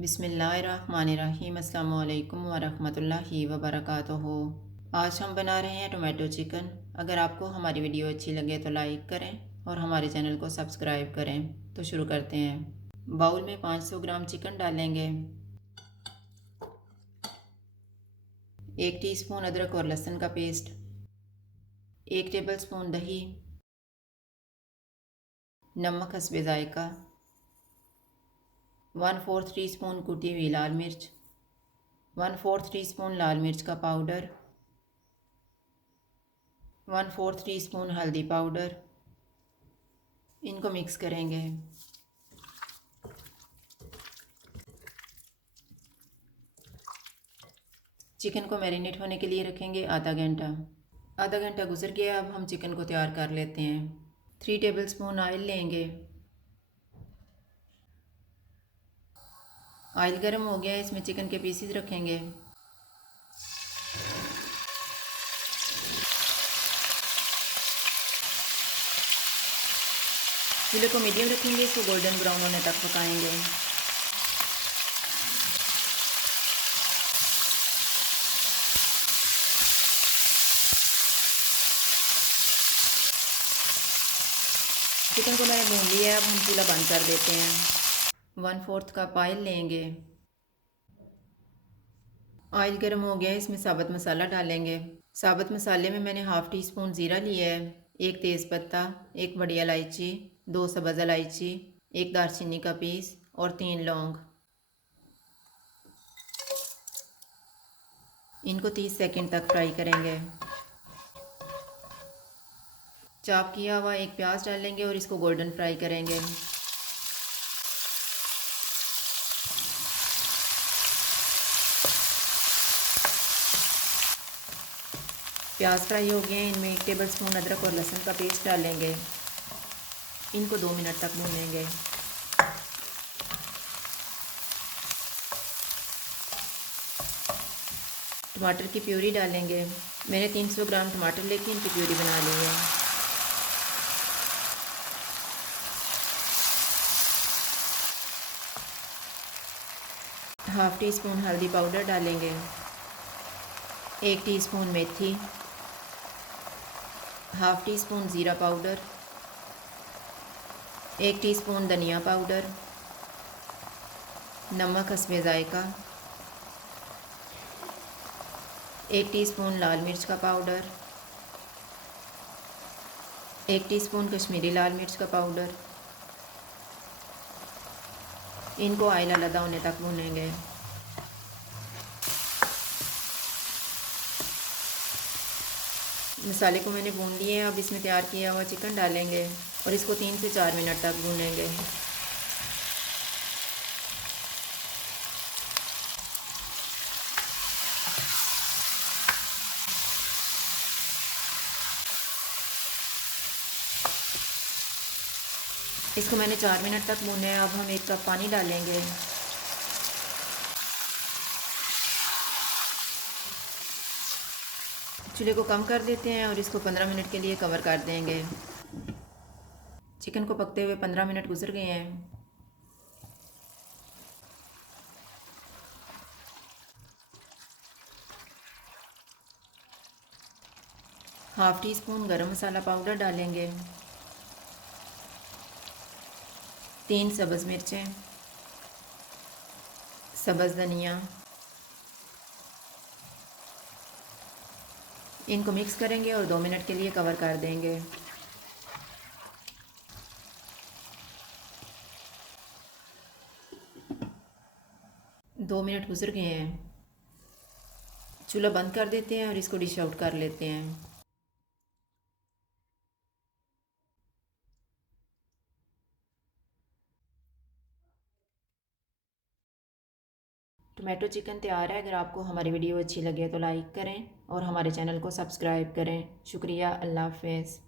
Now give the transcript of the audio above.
बिस्मिल्लाहिर्रहमानिर्रहीम। अस्सलामु अलैकुम वरहमतुल्लाहि वबरकातुहू। आज हम बना रहे हैं टोमेटो चिकन। अगर आपको हमारी वीडियो अच्छी लगे तो लाइक करें और हमारे चैनल को सब्सक्राइब करें। तो शुरू करते हैं। बाउल में 500 ग्राम चिकन डालेंगे। 1 टीस्पून अदरक और लहसुन का पेस्ट, 1 टेबलस्पून दही, नमक हस्बे ज़ायका, 1/4 टीस्पून कुटी हुई लाल मिर्च, 1/4 टीस्पून लाल मिर्च का पाउडर, 1/4 टीस्पून हल्दी पाउडर। इनको मिक्स करेंगे। चिकन को मैरिनेट होने के लिए रखेंगे आधा घंटा गुजर गया। अब हम चिकन को तैयार कर लेते हैं। 3 टेबलस्पून ऑयल लेंगे। ऑयल गर्म हो गया, इसमें चिकन के पीसेस रखेंगे। चूल्हे को मीडियम रखेंगे, इसको गोल्डन ब्राउन होने तक पकाएंगे। चिकन को मैंने भून लिया है, अब हम चूल्हा बंद कर देते हैं। 1/4 कप ऑयल लेंगे। ऑयल गर्म हो गया है, इसमें साबुत मसाला डालेंगे। साबुत मसाले में मैंने 1/2 टीस्पून ज़ीरा लिया है, 1 तेज़पत्ता, 1 बड़ी इलायची, 2 सब्ज़ इलायची, 1 दालचीनी का पीस और 3 लौंग। इनको 30 सेकंड तक फ्राई करेंगे। चॉप किया हुआ 1 प्याज डालेंगे और इसको गोल्डन फ्राई करेंगे। प्याज फ्राई हो गए हैं, इनमें 1 टेबलस्पून अदरक और लहसुन का पेस्ट डालेंगे। इनको 2 मिनट तक भूनेंगे। टमाटर की प्यूरी डालेंगे। मैंने 300 ग्राम टमाटर लेके इनकी प्यूरी बना ली है। हाफ़ टी स्पून हल्दी पाउडर डालेंगे, 1 टीस्पून मेथी, हाफ़ टी स्पून ज़ीरा पाउडर, 1 टीस्पून धनिया पाउडर, नमक हस्बे ज़ायका, 1 टीस्पून लाल मिर्च का पाउडर, 1 टीस्पून कश्मीरी लाल मिर्च का पाउडर। इनको ऑयल अलग होने तक भूनेंगे। मसाले को मैंने भून लिए हैं, अब इसमें तैयार किया हुआ चिकन डालेंगे और इसको 3 से 4 मिनट तक भूनेंगे। इसको मैंने 4 मिनट तक भूना है। अब हम 1 कप पानी डालेंगे। चूल्हे को कम कर देते हैं और इसको 15 मिनट के लिए कवर कर देंगे। चिकन को पकते हुए 15 मिनट गुजर गए हैं। हाफ़ टी स्पून गरम मसाला पाउडर डालेंगे, 3 सब्ज़ मिर्चें, सब्ज़ धनिया। इनको मिक्स करेंगे और 2 मिनट के लिए कवर कर देंगे। दो मिनट गुजर गए हैं। चूल्हा बंद कर देते हैं और इसको डिश आउट कर लेते हैं। टोमेटो चिकन तैयार है। अगर आपको हमारी वीडियो अच्छी लगे तो लाइक करें और हमारे चैनल को सब्सक्राइब करें। शुक्रिया। अल्लाह हाफ़िज़।